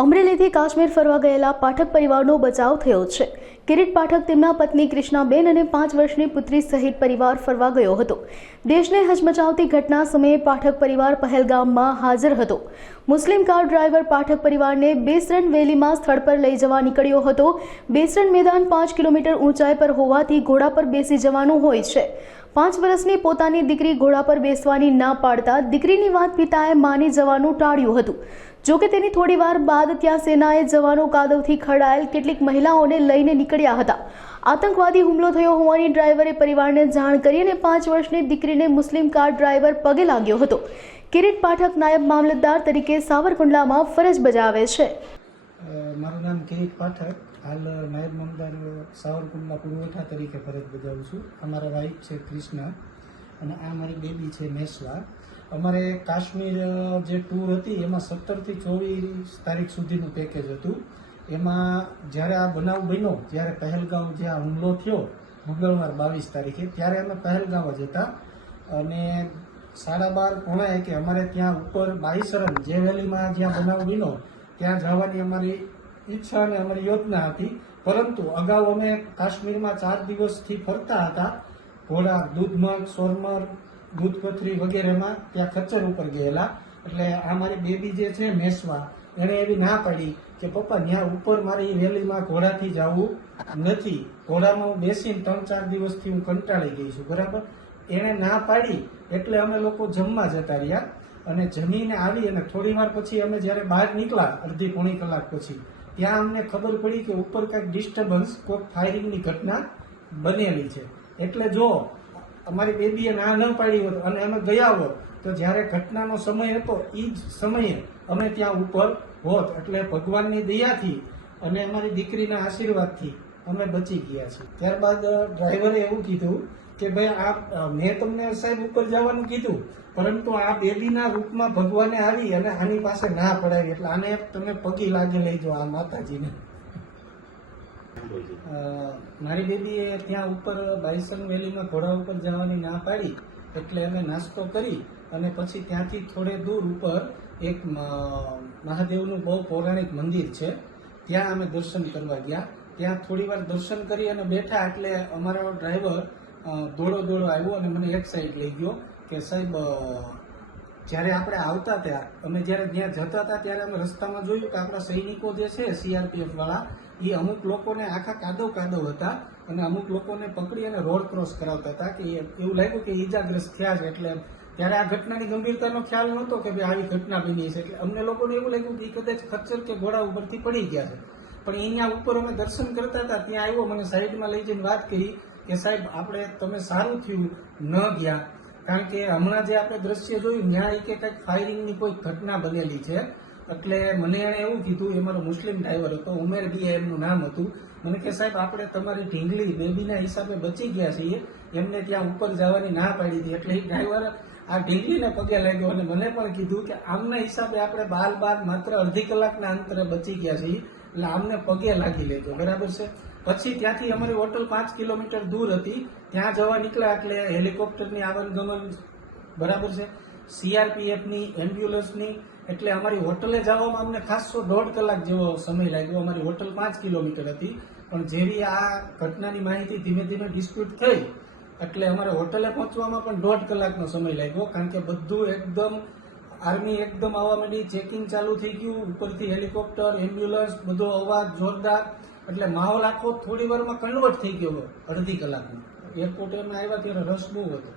અમરેલીથી કાશ્મીર ફરવા ગયેલા પાઠક પરિવારનો બચાવ થયો છે। કિરીટ પાઠક તેમના પત્ની કૃષ્ણાબેન અને 5 વર્ષની પુત્રી સહિત પરિવાર ફરવા ગયો હતો। દેશને હચમચાવતી ઘટના સમયે પાઠક પરિવાર પહેલગામમાં હાજર હતો। મુસ્લિમ કાર ડ્રાઈવર પાઠક પરિવારને બેસરણ વેલીમાં સ્થળ પર લઈ જવા નીકળ્યો હતો। બેસરણ મેદાન 5 કિલોમીટર ઊંચાઈ પર હોવાથી ઘોડા પર બેસી જવાનું હોય છે। 5 વર્ષની પોતાની દીકરી ઘોડા પર બેસવાની ના પાડતા દીકરીની વાત પિતાએ માની જવાનું ટાળ્યું હતું। જો કે તેની થોડીવાર બાદ ત્યાં સેનાએ જવાનો કાદવથી ખડાયેલ કેટલીક મહિલાઓને લઈને નીકળ્યા હતા। આતંકવાદી હુમલો થયો હોવાની ડ્રાઈવરે પરિવારને જાણ કરી અને 5 વર્ષની દીકરીને મુસ્લિમ કાર ડ્રાઈવર પગે લાગ્યો હતો। કિરીટ પાઠક નાયબ મામલતદાર તરીકે સાવરકુંડલામાં ફરજ બજાવે છે। મારું નામ કિરીટ પાઠક, હાલ નાયબ મામલતદાર સાવરકુંડલા પુરવઠા તરીકે ફરજ બજાવું છું। અમારા વાઇફ છે કૃષ્ણા અને આ મારી બેબી છે મેસવા। અમારે કાશ્મીર જે ટૂર હતી એમાં 17 થી 24 તારીખ સુધીનું પેકેજ હતું। એમાં જ્યારે આ બનાવ બન્યો, જ્યારે પહેલગામ જે આ હુમલો થયો મંગળવાર 22 તારીખે, ત્યારે અમે પહેલગામ જ હતા અને 12:30 પોણા કે અમારે ત્યાં ઉપર બાઈસરન જે વેલીમાં જ્યાં બનાવ બન્યો ત્યાં જવાની અમારી ઈચ્છા અને અમારી યોજના હતી। પરંતુ અગાઉ અમે કાશ્મીરમાં 4 દિવસથી ફરતા હતા। ઘોડા, દૂધમગ, સોરમર, દૂધપથરી વગેરેમાં ત્યાં ખચ્ચર ઉપર ગયેલા। એટલે આ મારી બેબી જે છે મેસવા, એણે એવી ના પાડી કે પપ્પા ત્યાં ઉપર મારી વેલીમાં ઘોડાથી જવું નથી। ઘોડામાં હું બેસીને 3-4 દિવસથી હું કંટાળી ગઈ છું, બરાબર। એણે ના પાડી એટલે અમે લોકો જમવા જતા રહ્યા અને જમીને આવી અને થોડી વાર પછી અમે જ્યારે બહાર નીકળ્યા, અડધી-પોણી કલાક પછી, ત્યાં અમને ખબર પડી કે ઉપર કંઈક ડિસ્ટર્બન્સ, કોઈક ફાયરિંગની ઘટના બનેલી છે। એટલે જો અમારી બેબીએ ના ન પાડી હોત અને અમે ગયા હોત તો જ્યારે ઘટનાનો સમય હતો એ જ સમયે અમે ત્યાં ઉપર હોત। એટલે ભગવાનની દયાથી અને અમારી દીકરીના આશીર્વાદથી અમે બચી ગયા છીએ। ત્યારબાદ ડ્રાઈવરે એવું કીધું કે ભાઈ આ મેં તમને સાહેબ ઉપર જવાનું કીધું, પરંતુ આ બેબીના રૂપમાં ભગવાને આવી અને આની પાસે ના પડાવી, એટલે આને તમે પગે લાગે લઈ જાઓ આ માતાજીને। મારી બેબીએ ત્યાં ઉપર બાઈસન વેલીમાં ઘોડા ઉપર જવાની ના પાડી એટલે અમે નાસ્તો કરી અને પછી ત્યાંથી થોડે દૂર ઉપર એક મહાદેવનું બહુ પૌરાણિક મંદિર છે, ત્યાં અમે દર્શન કરવા ગયા। ત્યાં થોડી વાર દર્શન કરી અને બેઠા એટલે અમારો ડ્રાઈવર દોડો આવ્યો અને મને એક સાઈડ લઈ ગયો કે સાહેબ જ્યારે આપણે આવતા હતા, અમે જ્યારે ત્યાં જતા હતા ત્યારે અમે રસ્તામાં જોયું કે આપણા સૈનિકો જે છે CRPF વાળા, એ અમુક લોકોને આખા કાદવ હતા અને અમુક લોકોને પકડી અને રોડ ક્રોસ કરાવતા હતા કે એવું લાગ્યું કે ઈજાગ્રસ્ત થયા છે। એટલે ત્યારે આ ઘટનાની ગંભીરતાનો ખ્યાલ નહોતો કે ભાઈ આવી ઘટના બની છે, એટલે અમને લોકોને એવું લાગ્યું કે કદાચ ખચ્ચર કે ઘોડા ઉપરથી પડી ગયા છે। પણ અહીંયા ઉપર અમે દર્શન કરતા હતા ત્યાં આવ્યો, મને સાઈડમાં લઈ જઈને વાત કરી કે સાહેબ આપણે તમે સારું થયું ન ગયા, કારણ કે હમણાં જે આપણે દ્રશ્ય જોયું ત્યાં કે કંઈક ફાયરિંગની કોઈ ઘટના બનેલી છે। એટલે મને એણે એવું કીધું, એ મારો મુસ્લિમ ડ્રાઈવર હતો, ઉમેર બી એમનું નામ હતું, મને કે સાહેબ આપણે તમારી ઢીંગલી બેબીના હિસાબે બચી ગયા છીએ, એમને ત્યાં ઉપર જવાની ના પાડી હતી। એટલે એ ડ્રાઈવર આ ઢીંગલીને પગે લાગ્યો અને મને પણ કીધું કે આમના હિસાબે આપણે બાર માત્ર અડધી કલાકના અંતરે બચી ગયા છીએ, એટલે આમને પગે લાગી લેજો, બરાબર છે। પછી ત્યાંથી અમારી હોટલ 5 કિલોમીટર દૂર હતી, ત્યાં જવા નીકળ્યા એટલે હેલિકોપ્ટરની આવનગમન, બરાબર છે, CRPFની, એમ્બ્યુલન્સની, એટલે અમારી હોટલે જવામાં અમને ખાસો 1.5 કલાક જેવો સમય લાગ્યો। અમારી હોટલ 5 કિલોમીટર હતી, પણ જેવી આ ઘટનાની માહિતી ધીમે ધીમે ડિસ્પ્યુટ થઈ એટલે અમારે હોટલે પહોંચવામાં પણ 1.5 કલાકનો સમય લાગ્યો, કારણ કે બધું એકદમ આર્મી એકદમ આવવા માંડી, ચેકિંગ ચાલુ થઈ ગયું, ઉપરથી હેલિકોપ્ટર, એમ્બ્યુલન્સ, બધો અવાજ જોરદાર, એટલે માહોલ આખો થોડી વારમાં કન્વર્ટ થઈ ગયો 1.5 કલાકમાં। એરપોર્ટે અમે આવ્યા ત્યારે રસ બહુ હતો।